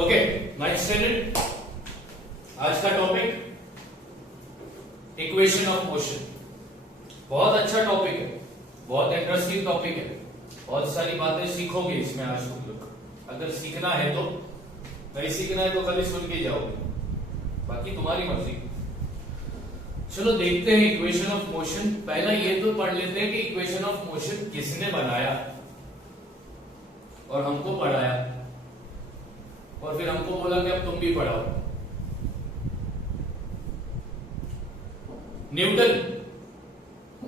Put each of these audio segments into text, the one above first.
Okay, ninth standard. आज का topic equation of motion. बहुत अच्छा टॉपिक है, बहुत इंटरेस्टिंग टॉपिक है। बहुत सारी बातें सीखोगे इसमें आज तुम लोग। अगर सीखना है तो, नहीं सीखना है तो खाली सुन के जाओगे, बाकी तुम्हारी मर्जी। चलो देखते हैं इक्वेशन ऑफ मोशन। पहला ये तो पढ़ लेते हैं कि इक्वेशन ऑफ मोशन किसने बनाया और हमको पढ़ाया, और फिर हमको बोला कि अब तुम भी पढ़ाओ। न्यूटन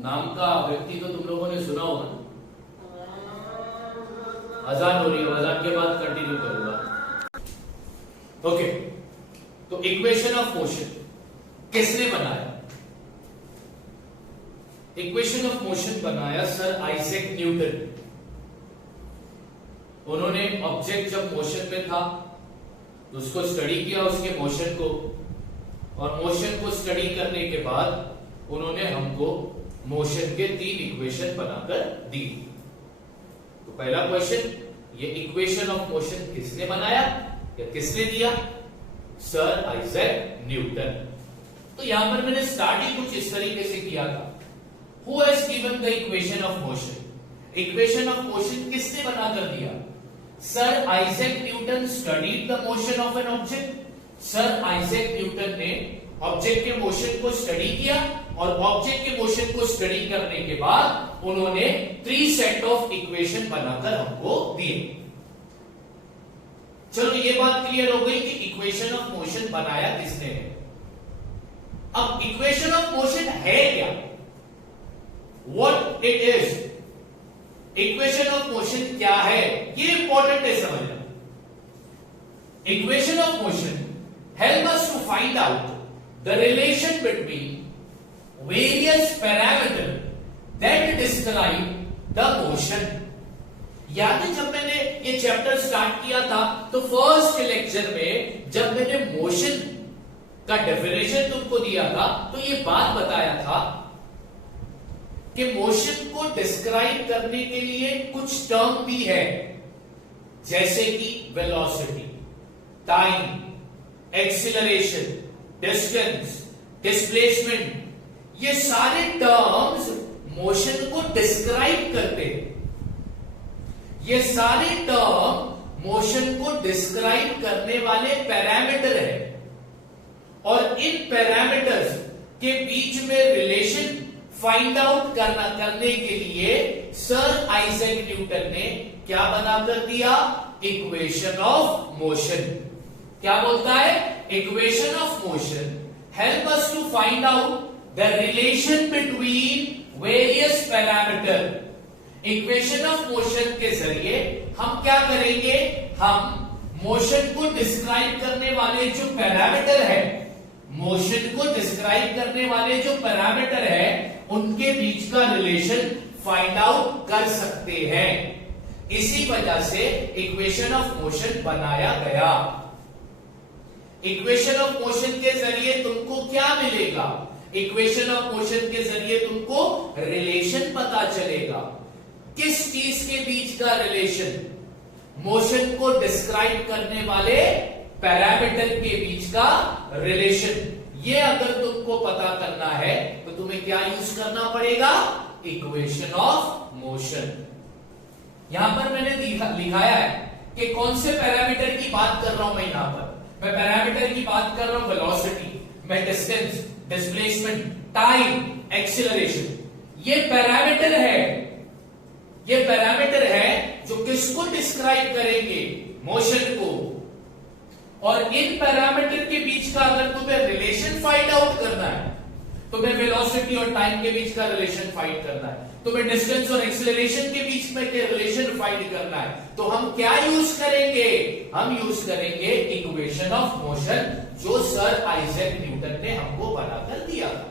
नाम का व्यक्ति तो तुम लोगों ने सुना होगा। अजान हो रही है, अजान के बाद कंटिन्यू करूंगा। ओके, तो इक्वेशन ऑफ मोशन किसने बनाया? इक्वेशन ऑफ मोशन बनाया सर आइजैक न्यूटन। उन्होंने ऑब्जेक्ट जब मोशन में था तो उसको स्टडी किया, उसके मोशन को, और मोशन को स्टडी करने के बाद उन्होंने हमको मोशन के 3 इक्वेशन बनाकर दी। तो पहला क्वेश्चन, ये इक्वेशन ऑफ मोशन किसने बनाया या किसने दिया? Sir Isaac Newton. तो यहां पर मैंने स्टार्टिंग कुछ इस तरीके से किया था। Who has given the equation of motion? Equation of motion किसने बनाकर दिया? Sir Isaac Newton studied the motion of an object. Sir Isaac Newton ने ऑब्जेक्ट के मोशन को स्टडी किया, और ऑब्जेक्ट के मोशन को स्टडी करने के बाद उन्होंने 3 सेट ऑफ इक्वेशन बनाकर हमको दिए। चलो ये बात क्लियर हो गई कि इक्वेशन ऑफ मोशन बनाया किसने है। अब इक्वेशन ऑफ मोशन है क्या? What it is? Equation of motion क्या है, ये इंपॉर्टेंट है समझना। Equation of motion help us to find out the relation between various parameters that describe the motion. याद है जब मैंने ये चैप्टर स्टार्ट किया था तो फर्स्ट लेक्चर में जब मैंने मोशन का डेफिनेशन तुमको दिया था तो ये बात बताया था कि मोशन को डिस्क्राइब करने के लिए कुछ टर्म भी है, जैसे कि velocity, time, acceleration, distance, displacement. ये सारे टर्म्स मोशन को डिस्क्राइब करते हैं। ये सारे टर्म मोशन को डिस्क्राइब करने वाले पैरामीटर है, और इन पैरामीटर्स के बीच में रिलेशन फाइंड आउट करने के लिए सर आइजैक न्यूटन ने क्या बनाकर दिया? Equation of motion. क्या बोलता है? Equation of motion help us to find out the relation between various parameter. Equation of motion के जरिए हम क्या करेंगे? हम मोशन को डिस्क्राइब करने वाले जो पैरामीटर है, मोशन को डिस्क्राइब करने वाले जो पैरामीटर है, उनके बीच का रिलेशन फाइंड आउट कर सकते हैं। इसी वजह से इक्वेशन ऑफ मोशन बनाया गया। इक्वेशन ऑफ मोशन के जरिए तुमको क्या मिलेगा? इक्वेशन ऑफ मोशन के जरिए तुमको रिलेशन पता चलेगा। किस चीज के बीच का रिलेशन? मोशन को डिस्क्राइब करने वाले पैरामीटर के बीच का रिलेशन। ये अगर तुमको पता करना है तो तुम्हें क्या यूज करना पड़ेगा? Equation of motion. यहां पर मैंने लिखाया है कि कौन से पैरामीटर की बात कर रहा हूं मैं। यहां पर मैं पैरामीटर की बात कर रहा हूं वेलोसिटी, मैं डिस्टेंस, डिस्प्लेसमेंट, टाइम, एक्सीलरेशन। ये पैरामीटर है, ये पैरामीटर है जो किसको डिस्क्राइब करेंगे? मोशन को। और इन पैरामीटर के बीच का अगर तुम्हें रिलेशन फाइंड आउट करना है, तुम्हें वेलोसिटी और टाइम के बीच का रिलेशन फाइंड करना है, तुम्हें डिस्टेंस और एक्सीलरेशन के बीच में के रिलेशन फाइंड करना है, तो हम क्या यूज करेंगे? हम यूज करेंगे इक्वेशन ऑफ मोशन, जो सर आइजैक न्यूटन ने हमको बनाकर दिया था।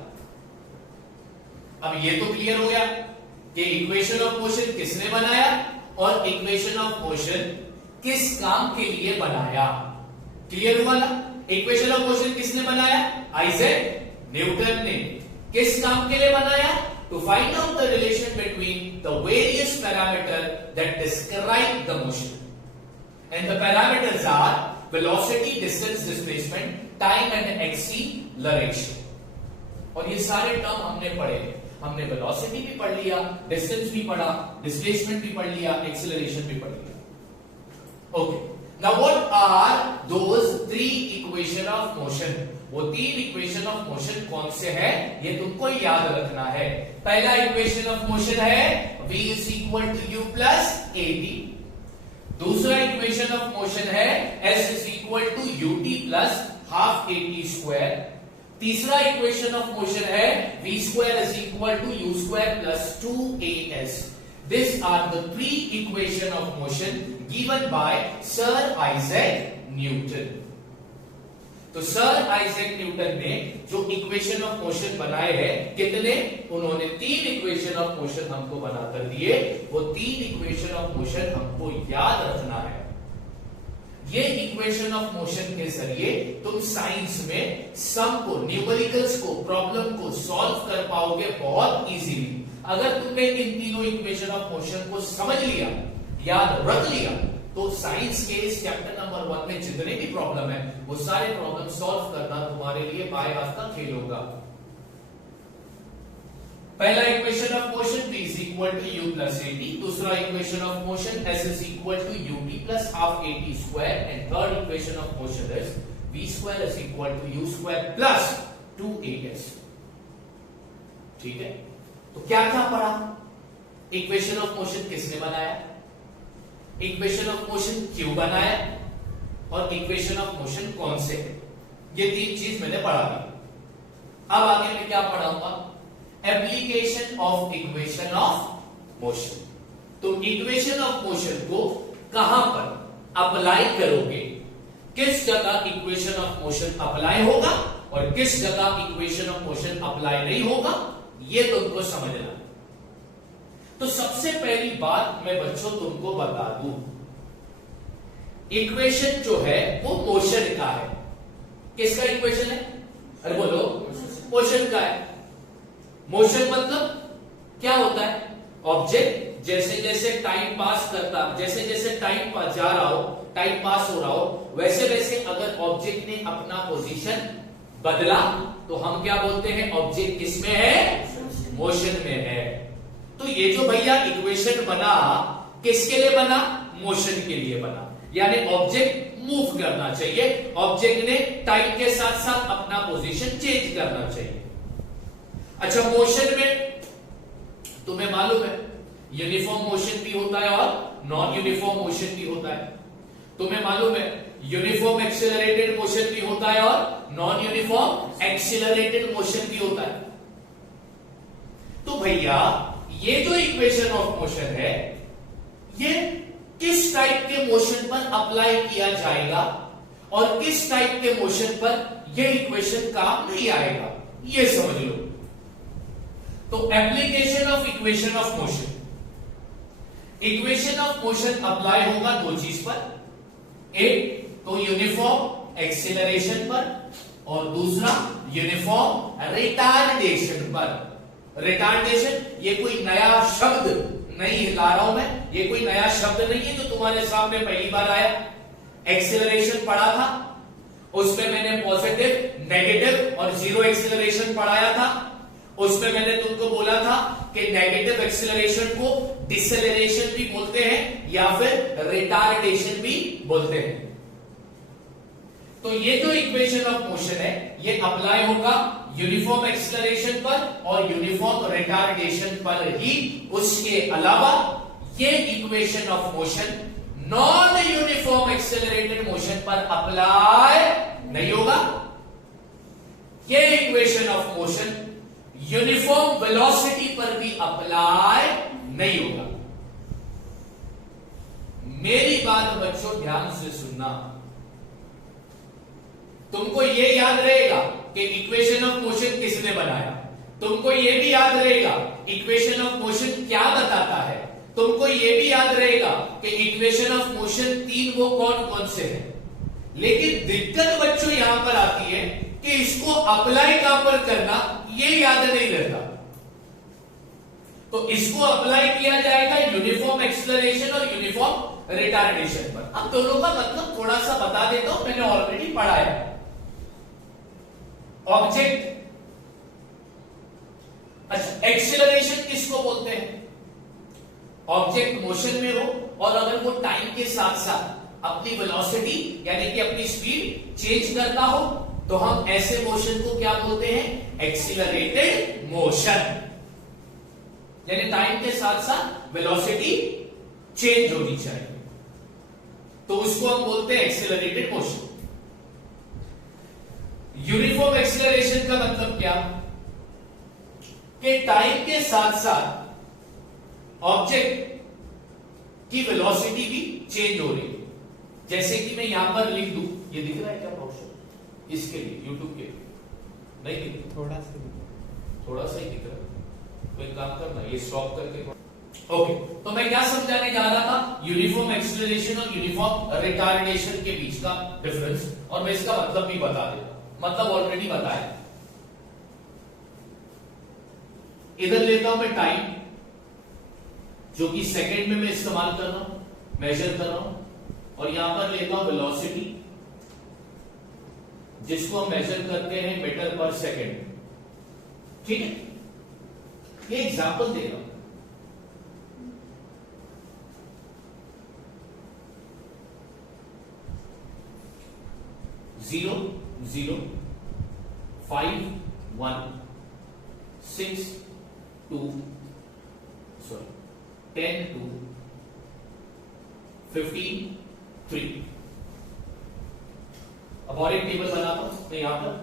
अब ये तो क्लियर हो गया कि इक्वेशन ऑफ मोशन किसने बनाया और इक्वेशन ऑफ मोशन किस काम के लिए बनाया। क्लियर हुआ ना? इक्वेशन ऑफ मोशन किसने बनाया? आइजैक न्यूटन ने। किस काम के लिए बनाया? To find out the relation between the various parameter that describe the motion, and the parameters are velocity, distance, displacement, time and acceleration. और ये सारे टर्म हमने पढ़े हैं। हमने वेलोसिटी भी पढ़ लिया, डिस्टेंस भी पढ़ा, डिस्प्लेसमेंट भी पढ़ लिया, एक्सीलरेशन भी पढ़ लिया। Okay, now what are those 3 equation of motion? वो 3 इक्वेशन ऑफ मोशन कौन से हैं, ये तुमको याद रखना है। पहला इक्वेशन ऑफ मोशन है v is equal to u plus at। दूसरा इक्वेशन ऑफ मोशन है s is equal to ut plus half at square। तीसरा इक्वेशन ऑफ मोशन है v square is equal to u square plus 2as। These are the 3 equation of motion given by Sir Isaac Newton। तो sir Isaac Newton ने जो equation of motion बनाए हैं, कितने? उन्होंने 3 equation of motion हमको बनाकर दिए। वो 3 इक्वेशन ऑफ मोशन हमको याद रखना है। ये इक्वेशन ऑफ मोशन के जरिए तुम साइंस में सम को, न्यूमेरिकल्स को, प्रॉब्लम को सॉल्व कर पाओगे बहुत इजीली। अगर तुमने इन तीनों इक्वेशन ऑफ मोशन को समझ लिया, याद रख लिया, तो साइंस के इस चैप्टर नंबर 1 में जितने भी प्रॉब्लम है वो सारे प्रॉब्लम सॉल्व करना तुम्हारे लिए बाय हाथ का खेल होगा। पहला equation of motion v is equal to u plus at। दूसरा equation of motion s is equal to ut plus half at square। And third equation of motion is v square is equal to u square plus 2as। ठीक है, तो क्या क्या पढ़ा? Equation of motion किसने बनाया, equation of motion क्यों बनाया, और इक्वेशन ऑफ मोशन कौन से है, ये 3 चीज मैंने पढ़ा दी। अब आगे मैं क्या पढ़ाऊंगा? Application of equation of motion. तुम इक्वेशन ऑफ मोशन को कहां पर अप्लाई करोगे, किस जगह इक्वेशन ऑफ मोशन अप्लाई होगा और किस जगह इक्वेशन ऑफ मोशन अप्लाई नहीं होगा, ये तुमको समझना। तो सबसे पहली बात मैं बच्चों तुमको बता दूं, इक्वेशन जो है वो मोशन का है। किसका इक्वेशन है? अरे बोलो, मोशन का है। मोशन मतलब क्या होता है? ऑब्जेक्ट जैसे जैसे टाइम पास करता, जैसे जैसे टाइम पास जा रहा हो, टाइम पास हो रहा हो, वैसे वैसे अगर ऑब्जेक्ट ने अपना पोजीशन बदला तो हम क्या बोलते हैं? ऑब्जेक्ट किसमें है? मोशन में है। तो ये जो भैया इक्वेशन बना, किसके लिए बना? मोशन के लिए बना। यानी ऑब्जेक्ट मूव करना चाहिए, ऑब्जेक्ट ने टाइम के साथ साथ अपना पोजीशन चेंज करना चाहिए। अच्छा, मोशन में तुम्हें मालूम है यूनिफॉर्म मोशन भी होता है और नॉन यूनिफॉर्म मोशन भी होता है। तुम्हें मालूम है यूनिफॉर्म एक्सीलरेटेड मोशन भी होता है और नॉन यूनिफॉर्म एक्सीलरेटेड मोशन भी होता है। तो भैया ये जो इक्वेशन ऑफ मोशन है, ये किस टाइप के मोशन पर अप्लाई किया जाएगा और किस टाइप के मोशन पर यह इक्वेशन काम नहीं आएगा, ये समझ लो। तो application of equation of motion, equation of motion apply होगा 2 चीज पर, एक तो यूनिफॉर्म एक्सीलरेशन पर और दूसरा यूनिफॉर्म रिटार्डेशन पर। रिटार्डेशन ये कोई नया शब्द नहीं ला रहा हूं मैं, ये कोई नया शब्द नहीं है जो तुम्हारे सामने पहली बार आया। एक्सीलरेशन पढ़ा था, उसमें मैंने पॉजिटिव, नेगेटिव और जीरो एक्सीलरेशन पढ़ाया था। उसमें मैंने तुमको बोला था कि नेगेटिव एक्सीलरेशन को डिसेलरेशन भी बोलते हैं या फिर रिटार्डेशन भी बोलते हैं। तो ये जो इक्वेशन ऑफ मोशन है ये अप्लाई होगा यूनिफॉर्म एक्सीलरेशन पर और यूनिफॉर्म रिटार्डेशन पर ही। उसके अलावा ये equation of motion non uniform accelerated motion पर अप्लाई नहीं होगा। ये equation of motion uniform velocity पर भी अप्लाई नहीं होगा। मेरी बात बच्चों ध्यान से सुनना, तुमको ये याद रहेगा कि इक्वेशन ऑफ मोशन किसने बनाया, तुमको ये भी याद रहेगा इक्वेशन ऑफ मोशन क्या बताता है, तुमको ये भी याद रहेगा कि इक्वेशन ऑफ मोशन 3 वो कौन कौन से हैं। लेकिन दिक्कत बच्चों यहां पर आती है कि इसको अप्लाई कहां पर करना ये याद नहीं रहता। तो इसको अप्लाई किया जाएगा यूनिफॉर्म एक्सीलरेशन और यूनिफॉर्म रिटार्डेशन पर। अब दोनों का मतलब थोड़ा सा बता देता हूं, मैंने ऑलरेडी पढ़ा है। ऑब्जेक्ट, अच्छा एक्सीलरेशन किसको बोलते हैं? ऑब्जेक्ट मोशन में हो और अगर वो टाइम के साथ साथ अपनी वेलोसिटी यानी कि अपनी स्पीड चेंज करता हो तो हम ऐसे मोशन को क्या बोलते हैं? Accelerated motion. यानी टाइम के साथ साथ वेलोसिटी चेंज होनी चाहिए तो उसको हम बोलते हैं एक्सीलरेटेड मोशन। यूनिफॉर्म एक्सीलरेशन का मतलब क्या? कि टाइम के साथ साथ ऑब्जेक्ट की वेलोसिटी भी चेंज हो रही है। जैसे कि मैं यहां पर लिख दूं, ये दिख रहा है क्या ऑप्शन? इसके लिए YouTube के लिए नहीं दिख, थोड़ा सा ही दिख रहा है। कोई काम करना, ये स्टॉप करके। ओके, तो मैं क्या समझाने जा रहा था? यूनिफॉर्म एक्सीलरेशन और यूनिफॉर्म रिटार्डेशन के बीच का डिफरेंस, और मैं इसका मतलब भी बता देता। मतलब ऑलरेडी बताया। इधर लेता हूं मैं टाइम, जो कि सेकंड में मैं इस्तेमाल कर रहा हूं, मेजर कर रहा हूं, और यहां पर लेता हूं वेलोसिटी, जिसको हम मेजर करते हैं मीटर पर सेकंड। ठीक है, ये एग्जांपल दे रहा हूं। Zero zero 5 1 6 2 sorry 10 2 15 3। अब और एक टेबल बनाता हूं मैं यहां पर।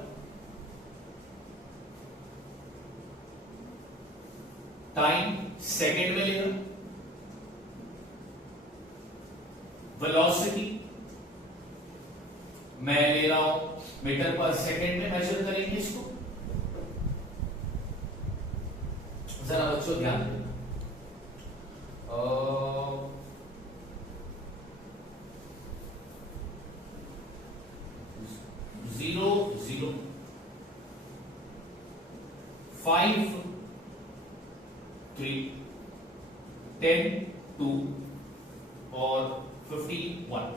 टाइम सेकंड में ले रहा, वेलोसिटी मैं ले रहा हूं मीटर पर सेकंड में मेजर करेंगे इसको। जरा बच्चों ध्यान देना, जीरो जीरो 5 3 10 2 और 15 1।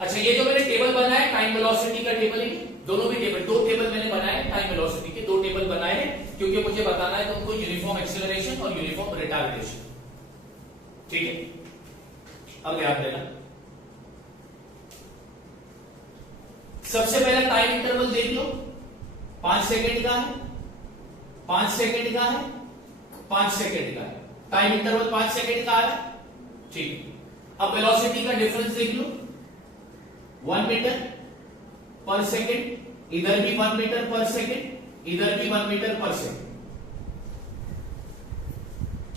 अच्छा, ये जो मैंने टेबल बनाया टाइम वेलोसिटी का टेबल है, दोनों भी टेबल, दो टेबल मैंने बनाए टाइम वेलोसिटी के, दो टेबल बनाए हैं क्योंकि मुझे बताना है तुमको यूनिफॉर्म एक्सीलरेशन और यूनिफॉर्म रिटार्डेशन। ठीक है, अब ध्यान देना। सबसे पहला टाइम इंटरवल देख लो, 5 सेकंड का है, 5 सेकंड का है, 5 सेकंड का है। टाइम इंटरवल 5 सेकंड का है। ठीक, अब वेलोसिटी का डिफरेंस देख लो, 1 मीटर पर सेकंड, इधर भी 1 मीटर पर सेकंड, इधर भी 1 मीटर पर सेकंड।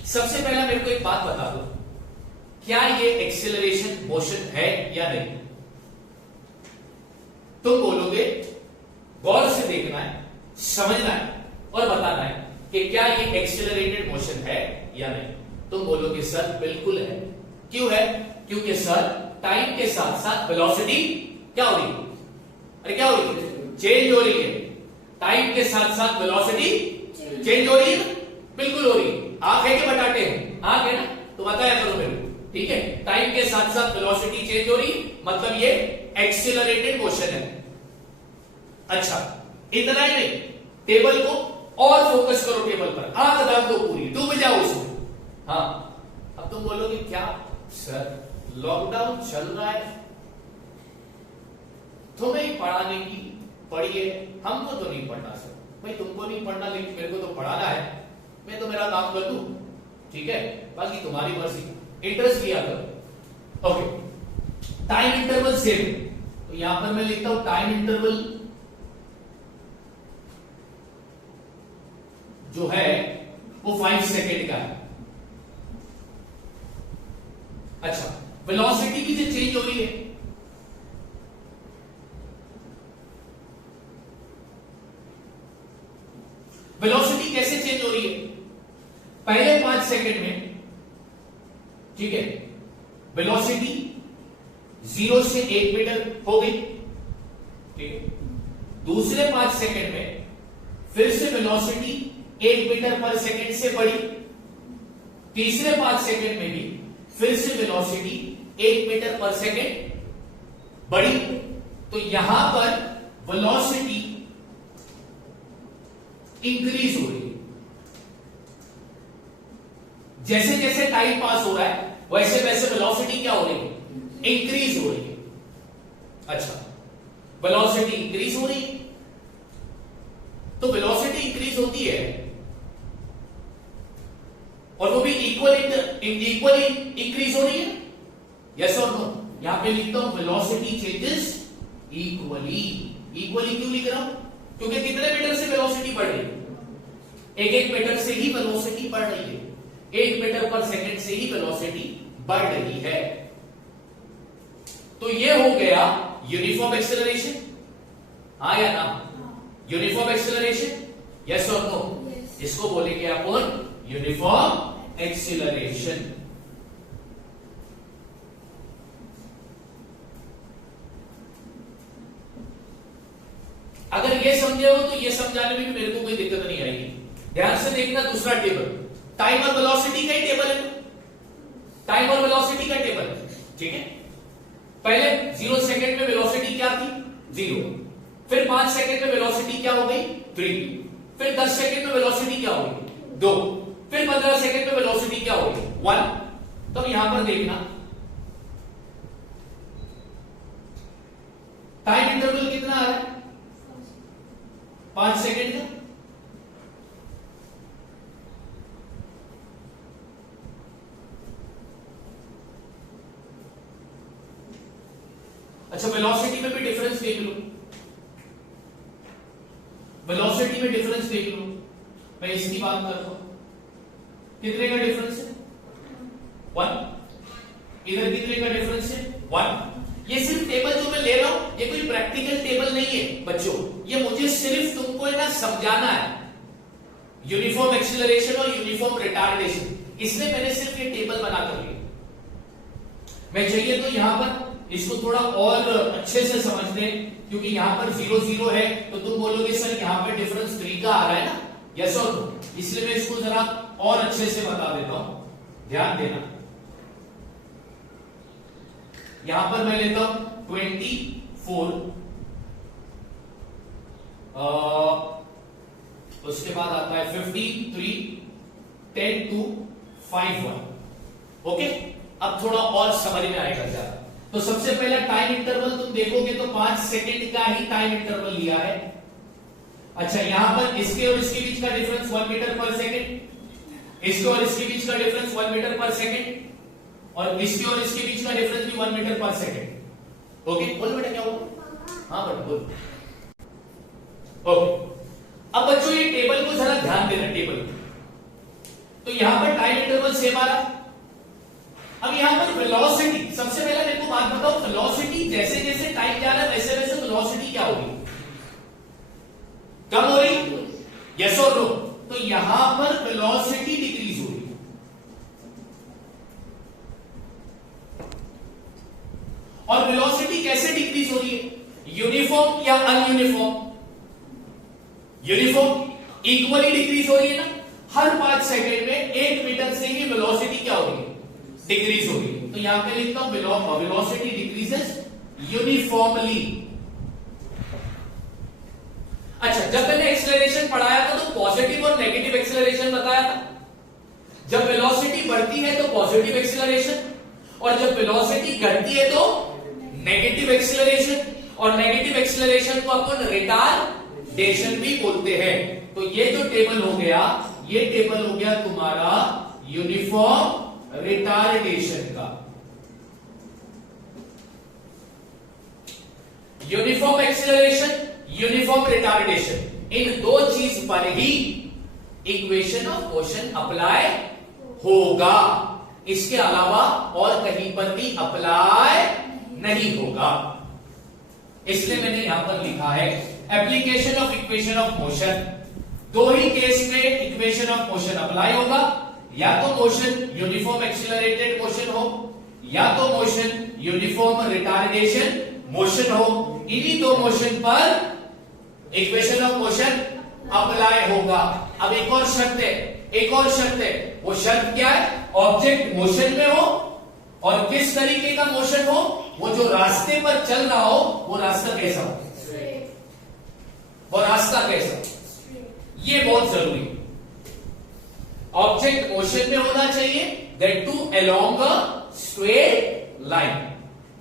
सबसे पहला मेरे को एक बात बता दो, क्या ये एक्सीलरेशन मोशन है या नहीं? तुम बोलोगे, गौर से देखना है, समझना है और बताना है कि क्या ये एक्सीलरेटेड मोशन है या नहीं। तुम बोलोगे सर बिल्कुल है। क्यों है? क्योंकि सर टाइम के साथ साथ वेलोसिटी क्या हो रही है? अरे क्या हो रही है? चेंज हो रही है। टाइम के साथ साथ वेलोसिटी चेंज हो रही है, बिल्कुल हो रही है। आंख है कि बटाटे हैं? आंख है ना, तो बताया करो मेरे को। ठीक है, टाइम के साथ साथ वेलोसिटी चेंज हो रही, मतलब ये एक्सीलरेटेड मोशन है। अच्छा, इतना ही नहीं, टेबल को और फोकस करो, टेबल पर आंख डाल दो, पूरी डूब जाओ उसमें। हाँ, अब तुम बोलोगे क्या सर लॉकडाउन चल रहा है, तुम्हें पढ़ाने की पढ़िए, हमको तो नहीं पढ़ना सर। भाई तुमको नहीं पढ़ना, लेकिन मेरे को तो पढ़ाना है, मैं तो मेरा काम कर दूं। ठीक है, बाकी तुम्हारी मर्जी, इंटरेस्ट लिया करो। ओके, टाइम इंटरवल सेम, तो यहां पर मैं लिखता हूं टाइम इंटरवल जो है वो 5 सेकेंड का है। अच्छा, वेलोसिटी भी जो चेंज हो रही है, वेलोसिटी कैसे चेंज हो रही है? पहले 5 सेकंड में, ठीक है, वेलोसिटी 0 से 1 मीटर हो गई। ठीक है, दूसरे 5 सेकंड में फिर से वेलोसिटी 1 मीटर पर सेकंड से बढ़ी। तीसरे 5 सेकंड में भी फिर से वेलोसिटी 1 मीटर पर सेकेंड बढ़ी, तो यहां पर वेलोसिटी इंक्रीज हो रही है। जैसे जैसे टाइम पास हो रहा है वैसे वैसे वेलोसिटी क्या हो रही है? इंक्रीज हो रही है। अच्छा, वेलोसिटी इंक्रीज हो रही है, तो वेलोसिटी इंक्रीज होती है और वो भी इक्वली इंक्रीज हो रही है, यस और नो? यहां पे लिखता हूं वेलोसिटी चेंजेस इक्वली। इक्वली क्यों लिख रहा हूं? क्योंकि कितने मीटर से वेलोसिटी बढ़ रही है? 1 मीटर से ही वेलोसिटी बढ़ रही है, 1 मीटर पर सेकंड से ही वेलोसिटी बढ़ रही है। तो ये हो गया यूनिफॉर्म एक्सेलरेशन, हाँ या ना? यूनिफॉर्म एक्सेलरेशन, यस और नो? इसको बोलेंगे अपन यूनिफॉर्म एक्सेलरेशन। अगर ये समझे हो तो ये समझाने में भी मेरे को कोई दिक्कत नहीं आएगी। ध्यान से देखना दूसरा टेबल, टाइम और वेलोसिटी का ही टेबल है, टाइम और वेलोसिटी का टेबल, ठीक है? पहले 0 सेकंड में वेलोसिटी क्या थी? 0। फिर 5 सेकंड में वेलोसिटी क्या हो गई? 3। फिर 10 सेकंड में वेलोसिटी क्या हो गई? 2। फिर 15 सेकंड में वेलोसिटी क्या हो गई? 1। तो यहां पर देखना टाइम इंटरवल कितना आ रहा है? 5 सेकंड का। अच्छा, वेलोसिटी में भी डिफरेंस देख लो, वेलोसिटी में डिफरेंस देख लो। मैं इसकी बात कर रहा हूं, कितने का डिफरेंस है? 1। इधर कितने का डिफरेंस है? 1। ये सिर्फ टेबल जो मैं ले रहा हूं ये कोई प्रैक्टिकल टेबल नहीं है बच्चों, ये मुझे सिर्फ तुमको ना समझाना है यूनिफॉर्म एक्सीलरेशन और यूनिफॉर्म रिटार्डेशन, इसलिए मैंने सिर्फ ये टेबल बना कर लिया। मैं चाहिए तो यहां पर इसको थोड़ा और अच्छे से समझ लें, क्योंकि यहां पर 0 0 है तो तुम बोलोगे सर यहां पर डिफरेंस 3 का आ रहा है ना, यस और नो? इसलिए मैं इसको जरा और अच्छे से बता देता हूं, ध्यान देना। यहां पर मैं लेता हूं 24, उसके बाद आता है 53, 10 2 5 1। ओके, अब थोड़ा और समझ में आएगा ज्यादा। तो सबसे पहला टाइम इंटरवल तुम देखोगे तो 5 सेकंड का ही टाइम इंटरवल लिया है। अच्छा, यहां पर इसके और इसके बीच का डिफरेंस 1 मीटर पर सेकंड, इसके और इसके बीच का डिफरेंस 1 मीटर पर सेकंड, और इसके और इसके बीच का डिफरेंस भी 1 मीटर पर सेकंड। ओके, बोल बेटा क्या हुआ? हाँ बेटा बोल। ओके, अब बच्चों ये टेबल को जरा ध्यान देना, टेबल। तो यहां पर टाइम इंटरवल सेम आ रहा। अब यहां पर वेलोसिटी, सबसे पहले मेरे को बात बताओ, वेलोसिटी जैसे जैसे टाइम जा रहा है वैसे वैसे वेलोसिटी क्या होगी? कम हो रही, यस और नो? तो यहां पर वेलोसिटी डिक्रीज हो रही है। और वेलोसिटी कैसे डिक्रीज हो रही है? यूनिफॉर्म या अनयूनिफॉर्म? यूनिफॉर्म, इक्वली डिक्रीज हो रही है ना। हर 5 सेकंड में 1 मीटर से ही वेलोसिटी क्या हो रही है? डिक्रीज हो रही है। तो यहां पे लिखता हूं वेलोसिटी डिक्रीजेस यूनिफॉर्मली। अच्छा, जब मैंने एक्सेलरेशन पढ़ाया था तो पॉजिटिव और नेगेटिव एक्सेलरेशन बताया था। जब वेलोसिटी बढ़ती है तो पॉजिटिव एक्सेलरेशन, और जब वेलोसिटी घटती है तो नेगेटिव एक्सेलरेशन, और नेगेटिव एक्सेलरेशन को अपन रिटार्डेशन भी बोलते हैं। तो ये जो टेबल हो गया, ये टेबल हो गया तुम्हारा यूनिफॉर्म रिटार्डेशन का। यूनिफॉर्म एक्सेलरेशन, यूनिफॉर्म रिटार्डेशन, इन दो चीज पर ही इक्वेशन ऑफ मोशन अप्लाई होगा, इसके अलावा और कहीं पर भी अप्लाई नहीं होगा। इसलिए मैंने यहां पर लिखा है application of equation of motion. दो ही केस में इक्वेशन ऑफ मोशन अप्लाई होगा, या तो मोशन यूनिफॉर्म एक्सीलरेटेड मोशन हो, या तो मोशन यूनिफॉर्म रिटार्डेशन मोशन हो। इन्हीं दो मोशन पर इक्वेशन ऑफ मोशन अप्लाई होगा। अब एक और शर्त है, एक और शर्त है। वो शर्त क्या है? ऑब्जेक्ट मोशन में हो और किस तरीके का मोशन हो, वो जो रास्ते पर चल रहा हो वो रास्ता कैसा हो, वो रास्ता कैसा, ये बहुत जरूरी है। ऑब्जेक्ट मोशन में होना चाहिए, that too along a straight line,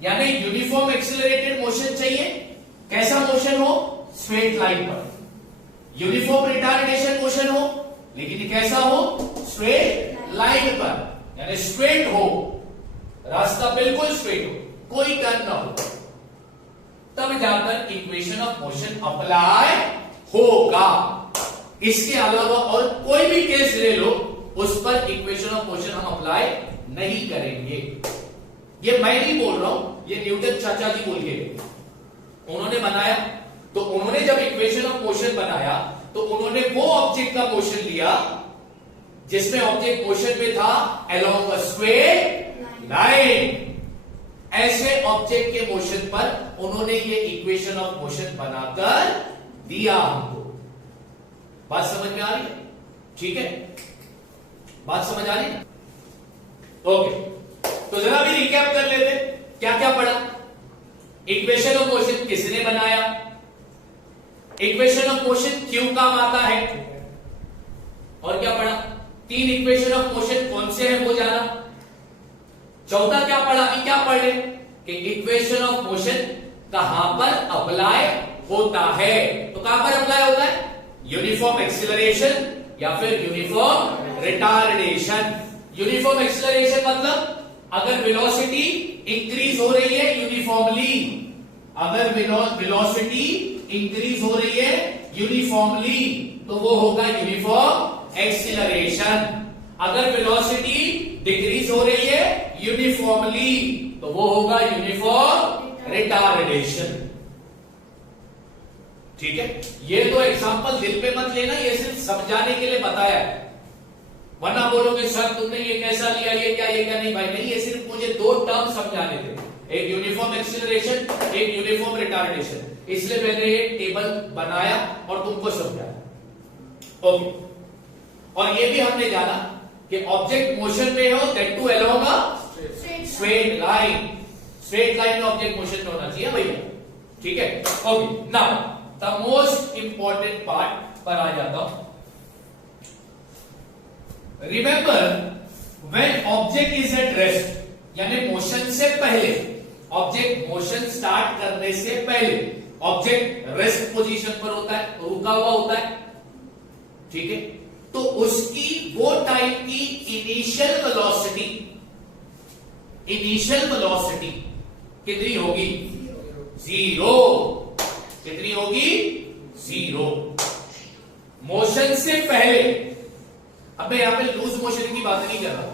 यानी यूनिफॉर्म एक्सिलरेटेड मोशन चाहिए। कैसा मोशन हो, स्ट्रेट लाइन पर। यूनिफॉर्म रिटार्डेशन मोशन हो, लेकिन ये कैसा हो, स्ट्रेट लाइन पर, यानी स्ट्रेट हो, रास्ता बिल्कुल स्ट्रेट हो, कोई टर्न ना हो, तब जाकर इक्वेशन ऑफ मोशन अप्लाई होगा। इसके अलावा और कोई भी केस ले लो, उस पर इक्वेशन ऑफ मोशन हम अप्लाई नहीं करेंगे। ये मैं नहीं बोल रहा हूं, ये न्यूटन चाचा जी बोल के उन्होंने बनाया। तो उन्होंने जब इक्वेशन ऑफ मोशन बनाया तो उन्होंने वो ऑब्जेक्ट का मोशन लिया जिसमें ऑब्जेक्ट मोशन में था अलोंग अ स्ट्रेट लाइन। ऐसे ऑब्जेक्ट के मोशन पर उन्होंने ये इक्वेशन ऑफ मोशन बनाकर दिया हमको। बात समझ में आ रही है? ठीक है, बात समझ आ रही है? ओके, तो जरा भी रिकैप कर लेते, क्या क्या पढ़ा। इक्वेशन ऑफ मोशन किसने बनाया, इक्वेशन ऑफ मोशन क्यों काम आता है, और क्या पढ़ा, 3 इक्वेशन ऑफ मोशन कौन से हैं वो जाना। चौथा क्या पढ़ा, अभी क्या पढ़े कि इक्वेशन ऑफ मोशन कहां पर अप्लाई होता है। तो कहां पर अप्लाई होता है, यूनिफॉर्म एक्सिलरेशन या फिर यूनिफॉर्म रिटार्डेशन। यूनिफॉर्म एक्सिलरेशन मतलब अगर वेलोसिटी इंक्रीज हो रही है यूनिफॉर्मली, अगर वेलोसिटी इंक्रीज हो रही है यूनिफॉर्मली तो वो होगा यूनिफॉर्म एक्सिलरेशन। अगर वेलोसिटी डिक्रीज हो रही है यूनिफॉर्मली तो वो होगा यूनिफॉर्म रिटार्डेशन। ठीक है, ये तो एग्जांपल दिल पे मत लेना, ये सिर्फ समझाने के लिए बताया है, वरना बोलोगे सर तुमने ये कैसा लिया, ये क्या नहीं। भाई नहीं, ये सिर्फ मुझे 2 टर्म समझाने थे, एक यूनिफॉर्म एक्सिलरेशन, एक यूनिफॉर्म रिटार्डेशन। इसलिए मैंने ये टेबल बनाया और तुमको समझाया। ओके, और ये भी हमने जाना कि ऑब्जेक्ट मोशन में हो that too along a straight line. Straight line में ऑब्जेक्ट मोशन में होना चाहिए भैया। ठीक है, okay, now the most important part पर आ जाता हूं। Remember when object is at rest, यानी मोशन से पहले, ऑब्जेक्ट मोशन स्टार्ट करने से पहले ऑब्जेक्ट रेस्ट पोजीशन पर होता है, रुका हुआ होता है। ठीक है, तो उसकी वो टाइम की इनिशियल वेलोसिटी कितनी होगी, 0। कितनी होगी, 0। मोशन से पहले, अब मैं यहां पे लूज मोशन की बात नहीं कर रहा हूं,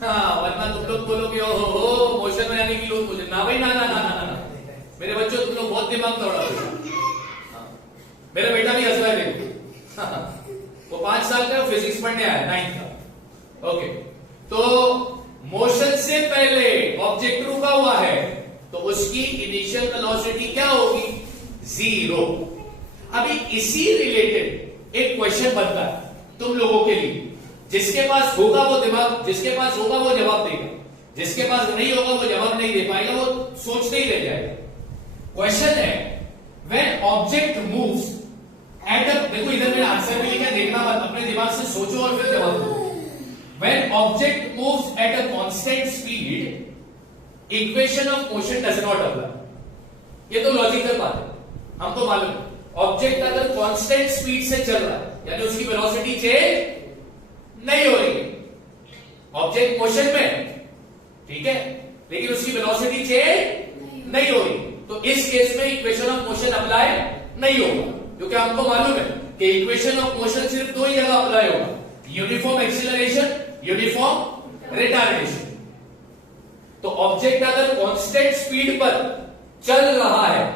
हाँ, वरना तुम लोग बोलोगे ओहो मोशन में यानी कि लूज मोशन। ना भाई, ना ना ना ना ना, मेरे बच्चों तुम लोग बहुत दिमाग दौड़ा रहे हो। मेरा बेटा भी हंस रहा है, देखो वो 5 साल का फिजिक्स पढ़ने आया, 9th का। ओके, तो मोशन से पहले ऑब्जेक्ट रुका हुआ है तो उसकी इनिशियल वेलोसिटी क्या होगी, 0। अभी इसी रिलेटेड एक क्वेश्चन बनता है तुम लोगों के लिए, जिसके पास होगा वो दिमाग, जिसके पास होगा वो जवाब देगा, जिसके पास नहीं होगा वो जवाब नहीं दे पाएगा, वो सोचते ही रह जाएगा। क्वेश्चन है when object moves at a, देखो इधर मैंने आंसर भी लिखा, देखना मत, अपने दिमाग से सोचो और फिर जवाब दो। When object moves at a constant speed equation of motion does not apply. ये तो लॉजिकल बात है, हमको मालूम है। ऑब्जेक्ट अगर कांस्टेंट स्पीड से चल रहा है यानी उसकी वेलोसिटी चेंज नहीं हो रही है, ऑब्जेक्ट मोशन में, ठीक है, लेकिन उसकी वेलोसिटी चेंज नहीं हो रही, तो इस केस में इक्वेशन ऑफ मोशन अप्लाई नहीं होगा, क्योंकि हमको मालूम है कि इक्वेशन ऑफ मोशन सिर्फ 2 ही जगह अप्लाई होगा, यूनिफॉर्म एक्सीलरेशन, यूनिफॉर्म रिटार्डेशन। तो ऑब्जेक्ट अगर कांस्टेंट स्पीड पर चल रहा है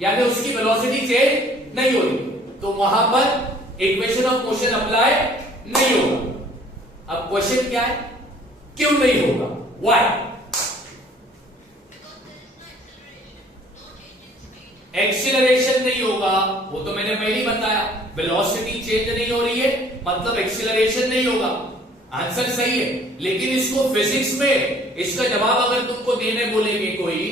यानी उसकी वेलोसिटी चेंज नहीं हो रही, तो वहां पर इक्वेशन ऑफ मोशन अप्लाई नहीं होगा। अब क्वेश्चन क्या है, क्यों नहीं होगा, व्हाई? एक्सीलरेशन नहीं होगा, वो तो मैंने पहले ही बताया, वेलोसिटी चेंज नहीं हो रही है मतलब एक्सीलरेशन नहीं होगा। आंसर सही है, लेकिन इसको फिजिक्स में इसका जवाब अगर तुमको देने बोलेंगे कोई,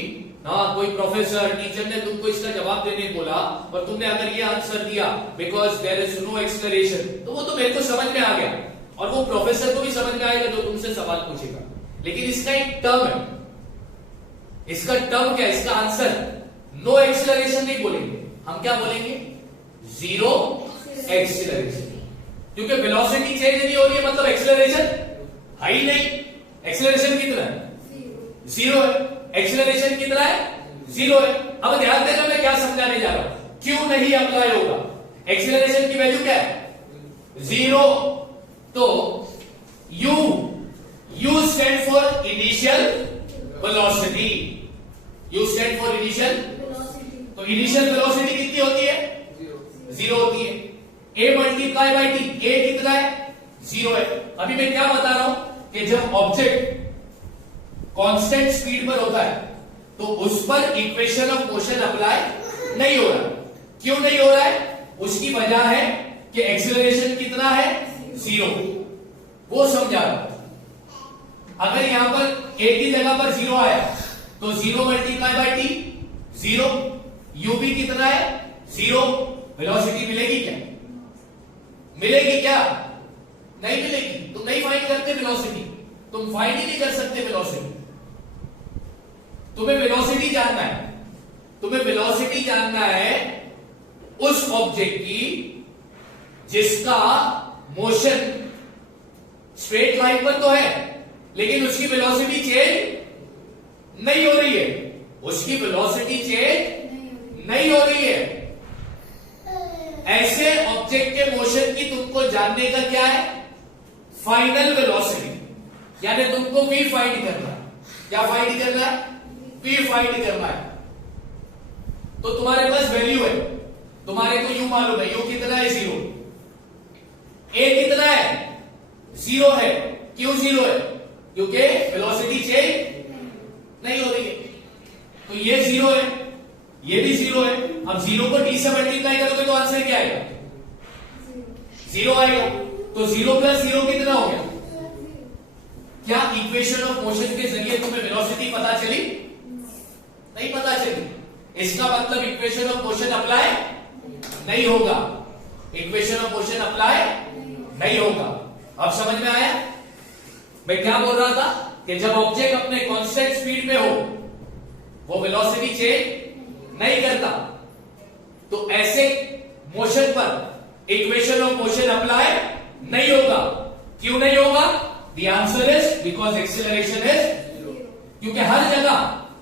हाँ कोई प्रोफेसर टीचर ने तुमको इसका जवाब देने बोला और तुमने अगर ये आंसर दिया because there is no acceleration, तो वो तो मेरे को समझ में आ गया और वो प्रोफेसर को भी समझ में आएगा जो तुमसे सवाल पूछेगा। लेकिन इसका एक टर्म है, इसका टर्म क्या है, इसका आंसर नो एक्सेलरेशन नहीं बोलेंगे, हम क्या बोलेंगे, जीरो एक्सेलरेशन, क्योंकि वेलोसिटी चेंज नहीं हो रही है मतलब एक्सेलरेशन है ही नहीं। एक्सेलरेशन कितना है, जीरो है। एक्सेलरेशन कितना है, जीरो है। अब ध्यान देना मैं क्या समझाने जा रहा हूं, क्यों नहीं अप्लाई होगा, एक्सेलरेशन की वैल्यू क्या है, जीरो। तो U stand for initial velocity, U stand for initial, तो इनिशियल वेलोसिटी कितनी होती है, जीरो होती है। A multiply by T, A कितना है, जीरो है। अभी मैं क्या बता रहा हूं कि जब ऑब्जेक्ट कांस्टेंट स्पीड पर होता है तो उस पर इक्वेशन ऑफ मोशन अप्लाई नहीं हो रहा। क्यों नहीं हो रहा है, उसकी वजह है कि एक्सेलरेशन कितना है, जीरो, वो समझा रहा हूं। अगर यहां पर ए की जगह पर जीरो आया तो zero multiply by T zero, you भी कितना है, जीरो, वेलोसिटी मिलेगी क्या, मिलेगी क्या, नहीं मिलेगी। तुम नहीं फाइंड करते वेलोसिटी, तुम फाइंड ही नहीं कर सकते वेलोसिटी। तुम्हें वेलोसिटी जानना है, तुम्हें वेलोसिटी जानना है उस ऑब्जेक्ट की जिसका मोशन स्ट्रेट लाइन पर तो है लेकिन उसकी वेलोसिटी चेंज नहीं हो रही है, उसकी वेलोसिटी चेंज नहीं हो रही है। ऐसे ऑब्जेक्ट के मोशन की तुमको जानने का क्या है, फाइनल वेलोसिटी, यानी तुमको v फाइंड करना है। क्या फाइंड करना है, v फाइंड करना है। तो तुम्हारे पास वैल्यू है, तुम्हारे को u मालूम है, u कितना है, जीरो। a कितना है, जीरो है। क्यों जीरो है, क्योंकि वेलोसिटी चेंज नहीं हो रही है। तो ये जीरो है, ये भी जीरो है। अब जीरो को टी से मल्टीप्लाई करोगे तो आंसर क्या आएगा, जीरो आएगा। तो जीरो प्लस जीरो कितना हो गया, क्या इक्वेशन ऑफ मोशन के जरिए तुम्हें वेलोसिटी पता चली, नहीं पता चली। इसका मतलब इक्वेशन ऑफ मोशन अप्लाई नहीं होगा, इक्वेशन ऑफ मोशन अप्लाई नहीं होगा। अब समझ में आया मैं क्या बोल रहा था कि जब ऑब्जेक्ट अपने कांस्टेंट स्पीड पे हो वो वेलोसिटी चेंज नहीं करता, तो ऐसे मोशन पर इक्वेशन ऑफ मोशन अप्लाई नहीं होगा। क्यों नहीं होगा, the answer is because acceleration is, क्योंकि हर जगह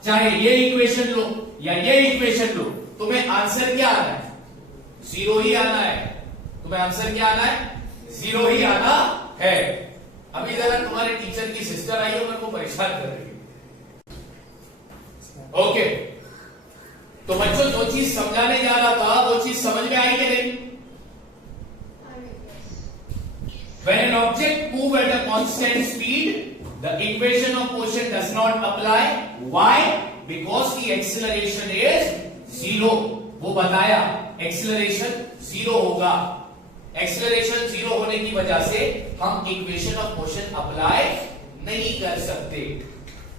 चाहे ये इक्वेशन लो या ये इक्वेशन लो, तुम्हें आंसर क्या आना है, जीरो ही आना है। तुम्हें आंसर क्या आना है, जीरो ही आना है। अभी जरा तुम्हारे टीचर की सिस्टर आई है, मेरे को परेशान कर रही है। ओके, तो बच्चों जो चीज समझाने जा रहा था वो चीज समझ में आई कि नहीं। When an object move at a constant speed, the equation of motion does not apply. Why? Because the acceleration is zero. वो बताया एक्सेलरेशन जीरो होगा। एक्सेलरेशन जीरो होने की वजह से हम इक्वेशन ऑफ मोशन अप्लाई नहीं कर सकते।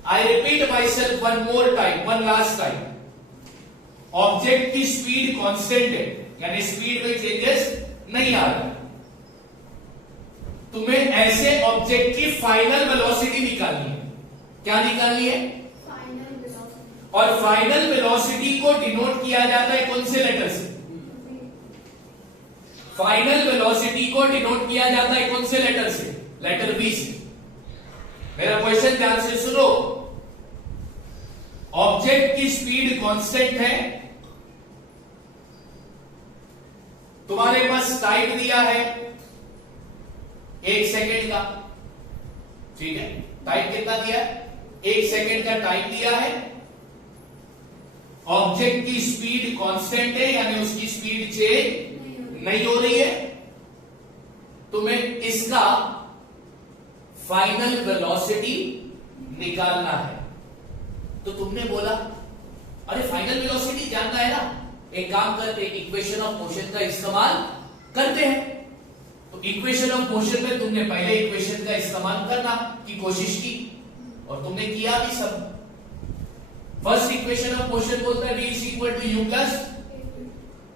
I repeat my self one more time, one last time. Object की स्पीड कांस्टेंट है, यानी स्पीड में चेंजेस नहीं आ रहा। तुम्हें ऐसे ऑब्जेक्ट की फाइनल वेलोसिटी निकालनी है। क्या निकालनी है, फाइनल वेलोसिटी। और फाइनल वेलोसिटी को डिनोट किया जाता है कौन से लेटर से, फाइनल वेलोसिटी को डिनोट किया जाता है कौन से लेटर से, लेटर बी से। मेरा क्वेश्चन ध्यान से सुनो। ऑब्जेक्ट की स्पीड कांस्टेंट है, तुम्हारे पास टाइम दिया है 1 सेकेंड का, ठीक है। टाइम कितना दिया है, 1 सेकेंड का टाइम दिया है। ऑब्जेक्ट की स्पीड कांस्टेंट है, यानी उसकी स्पीड चेंज नहीं हो रही है। तुम्हें इसका फाइनल वेलोसिटी निकालना है। तो तुमने बोला अरे फाइनल वेलोसिटी जानना है ना, एक काम करते इक्वेशन ऑफ मोशन का इस्तेमाल करते हैं। तो इक्वेशन ऑफ मोशन में तुमने पहले इक्वेशन का इस्तेमाल करना की कोशिश की और तुमने किया भी सब। फर्स्ट इक्वेशन ऑफ मोशन बोलता है v is equal to U plus,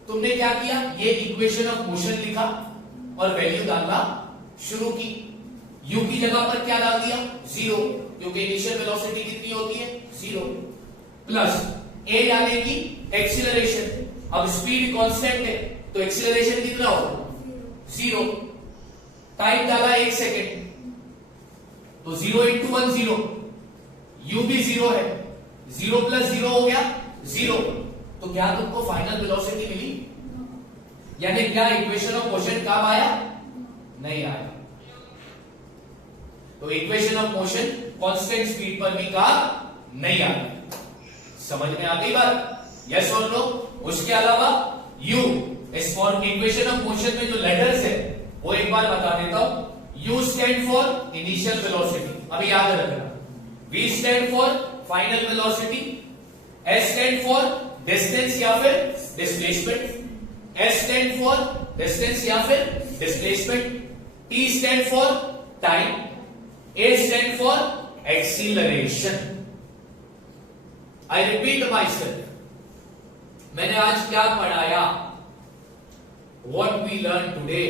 तुमने क्या किया, ये इक्वेशन ऑफ मोशन लिखा और वैल्यू डालना शुरू की। u की जगह पर क्या डाल दिया, 0, क्योंकि इनिशियल वेलोसिटी कितनी होती है, 0, प्लस a डालेगी एक्सीलरेशन। अब स्पीड कांस्टेंट है तो एक्सीलरेशन कितना होगा, 0, टाइम डाला 1 सेकेंड तो 0 इंटू 1 0, u भी 0 है, 0 प्लस 0 हो गया 0। तो क्या तुमको फाइनल वेलोसिटी मिली, यानी क्या इक्वेशन ऑफ मोशन काम आया, नहीं आया। तो equation of motion constant speed पर भी काम नहीं आया। समझ में आ गई बात, यस और नो। उसके अलावा u इस फॉर इक्वेशन ऑफ मोशन में जो लेटर्स है वो एक बार बता देता हूं। u stand for initial velocity, अभी याद रखना। v stand for final velocity, s stand for distance या फिर displacement, s stand for distance या फिर displacement, t stand for time, a stand for acceleration. I repeat my self, मैंने आज क्या पढ़ाया, वॉट वी लर्न टूडे।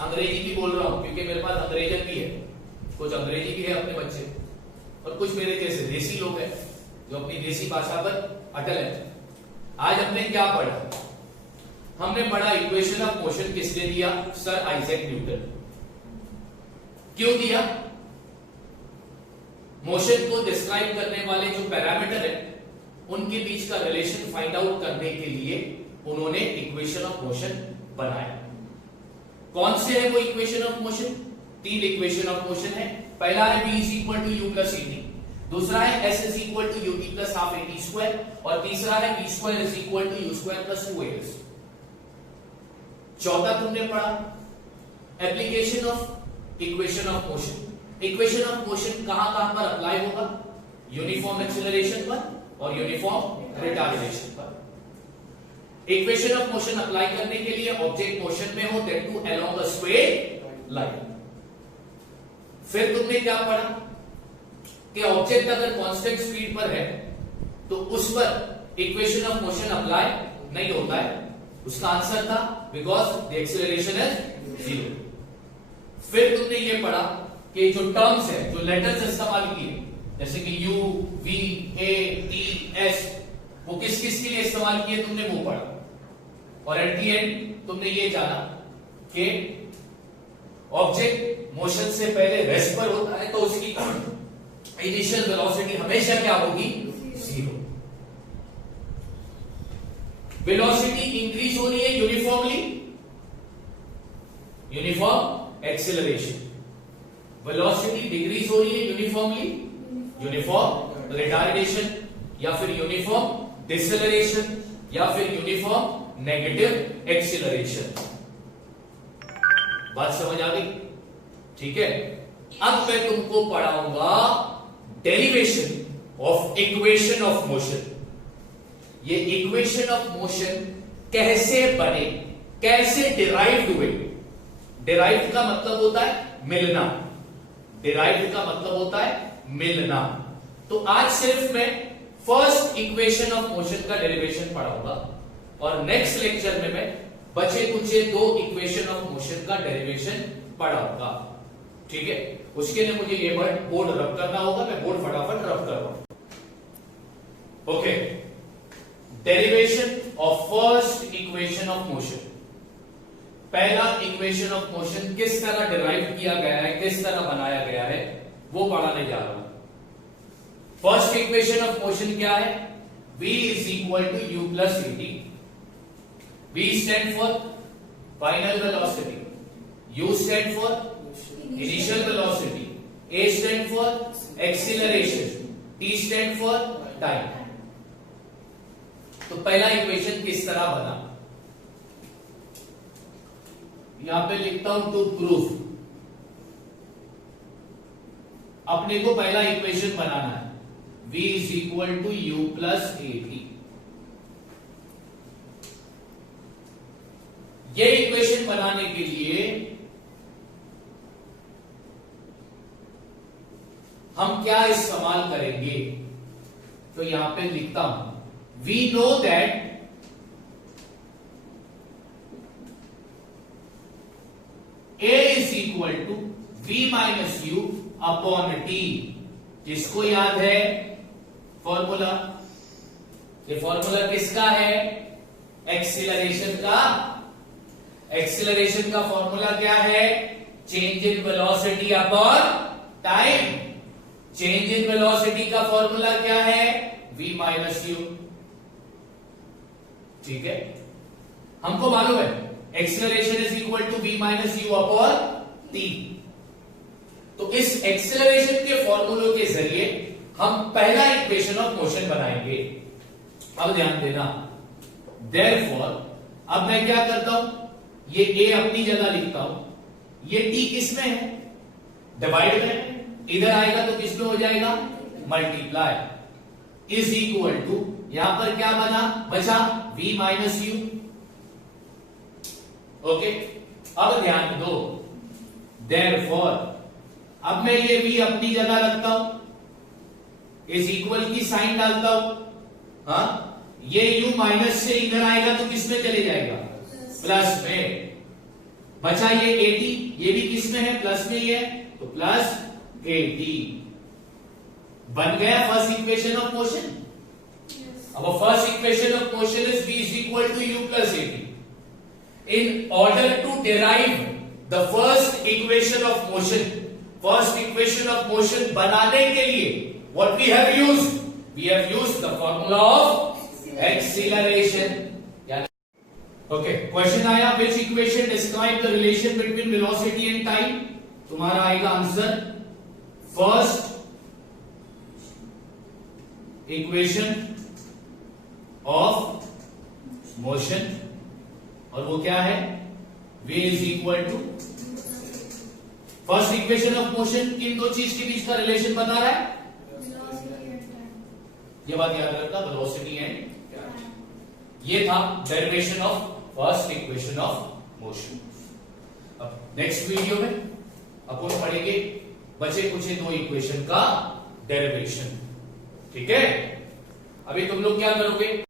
अंग्रेजी भी बोल रहा हूं क्योंकि मेरे पास अंग्रेजन भी है, कुछ अंग्रेजी भी है अपने बच्चे, और कुछ मेरे जैसे देसी लोग हैं जो अपनी देसी भाषा पर अटल है। आज हमने क्या पढ़ा, हमने पढ़ा इक्वेशन ऑफ मोशन किसने दिया, सर आइजैक न्यूटन। क्यों दिया, मोशन को डिस्क्राइब करने वाले जो पैरामीटर है उनके बीच का रिलेशन फाइंड आउट करने के लिए उन्होंने इक्वेशन ऑफ मोशन बनाया। कौन से है वो equation of motion, 3 equation of motion है। पहला है v is equal to U plus A T, दूसरा है s is equal to U T plus half A T square, और तीसरा है v square is equal to U square plus 2as। चौथा तुमने पढ़ा application of equation of motion. Equation of motion कहां कहां पर अप्लाई होगा, यूनिफॉर्म एक्सीलरेशन पर और यूनिफॉर्म रिटार्डेशन पर। इक्वेशन ऑफ मोशन अप्लाई करने के लिए ऑब्जेक्ट मोशन में हो, that too along a straight line. फिर तुमने क्या पढ़ा कि ऑब्जेक्ट अगर कांस्टेंट स्पीड पर है तो उस पर इक्वेशन ऑफ मोशन अप्लाई नहीं होता है। उसका आंसर था बिकॉज द एक्सीलरेशन इज 0। फिर तुमने ये पढ़ा कि जो टर्म्स है, जो लेटर्स इस्तेमाल किए जैसे कि u, v, a, t, s, वो किस किस के लिए इस्तेमाल किए तुमने वो पढ़ा। और एट दी एंड तुमने ये जाना कि ऑब्जेक्ट मोशन से पहले रेस्ट पर होता है तो उसकी इनिशियल वेलोसिटी हमेशा क्या होगी, 0। वेलोसिटी इंक्रीज हो रही है uniformly, uniform acceleration. Velocity decrease हो रही है यूनिफॉर्मली, यूनिफॉर्म रिटार्डेशन, या फिर यूनिफॉर्म डिसेलरेशन, या फिर यूनिफॉर्म नेगेटिव एक्सीलरेशन। बात समझ आ गई, ठीक है। अब मैं तुमको पढ़ाऊंगा derivation of equation of motion. ये इक्वेशन ऑफ मोशन कैसे बने, कैसे डिराइव्ड हुए। डिराइव्ड का मतलब होता है मिलना, डिराइव्ड का मतलब होता है मिलना। तो आज सिर्फ मैं फर्स्ट इक्वेशन ऑफ मोशन का डेरिवेशन पढ़ाऊंगा और नेक्स्ट लेक्चर में मैं बचे कुचे 2 इक्वेशन ऑफ मोशन का डेरिवेशन पढ़ाऊंगा, ठीक है। उसके लिए मुझे ये बोर्ड रब करना होगा, मैं बोर्ड फटाफट रब कर रहा हूं। Okay, derivation of first equation of motion. पहला इक्वेशन ऑफ मोशन किस तरह डिराइव किया गया है, किस तरह बनाया गया है, वो पढ़ाने जा रहा हूं। फर्स्ट इक्वेशन ऑफ मोशन क्या है, v is equal to U plus A T. v stand for final velocity, u stand for initial velocity, a stand for acceleration, t stand for time. तो पहला इक्वेशन किस तरह बना, यहां पे लिखता हूं टू प्रूफ। अपने को पहला इक्वेशन बनाना है, v is equal to U plus A T. ये इक्वेशन बनाने के लिए हम क्या इस्तेमाल करेंगे? तो यहां पे लिखता हूं, we know that A is equal to V minus U upon T. किसको याद है फॉर्मूला? ये फॉर्मूला किसका है? एक्सीलरेशन का। एक्सीलरेशन का फॉर्मूला क्या है? Change in velocity upon time. Change in velocity का फॉर्मूला क्या है? V minus U. ठीक है, हमको मालूम है acceleration is equal to V minus U upon T. तो इस एक्सीलरेशन के फॉर्मूलों के जरिए हम पहला इक्वेशन ऑफ मोशन बनाएंगे। अब ध्यान देना, देयरफॉर अब मैं क्या करता हूं, ये A अपनी जगह लिखता हूं, ये T किस में है? डिवाइड में। इधर आएगा तो किस में हो जाएगा? मल्टीप्लाई। इज इक्वल टू यहां पर क्या बचा? V minus you. ओके, अब ध्यान दो, देयरफॉर अब मैं ये V अपनी जगह रखता हूं, इज इक्वल की साइन डालता हूं। हाँ, ये U माइनस से इधर आएगा तो किस में चले जाएगा? प्लस में। बचा ये AT, ये भी किस में है? प्लस में ही है, तो प्लस AT। बन गया फर्स्ट इक्वेशन ऑफ मोशन। अब first equation of motion is V is equal to U plus AT। In order to derive the first equation of motion, first equation of motion बनाने के लिए what we have used? We have used the formula of acceleration. Okay, question आया, which equation describe the relation between velocity and time? तुम्हारा आएगा answer first equation of motion, और वो क्या है? V is equal to first equation of motion किन दो चीज के बीच का रिलेशन बता रहा है? ये बात याद रखना, वेलोसिटी एंड टाइम। ये था derivation of first equation of motion. अब नेक्स्ट वीडियो में अपन पढ़ेंगे बचे कुछ दो इक्वेशन का डेरिवेशन। ठीक है, अभी तुम लोग क्या करोगे?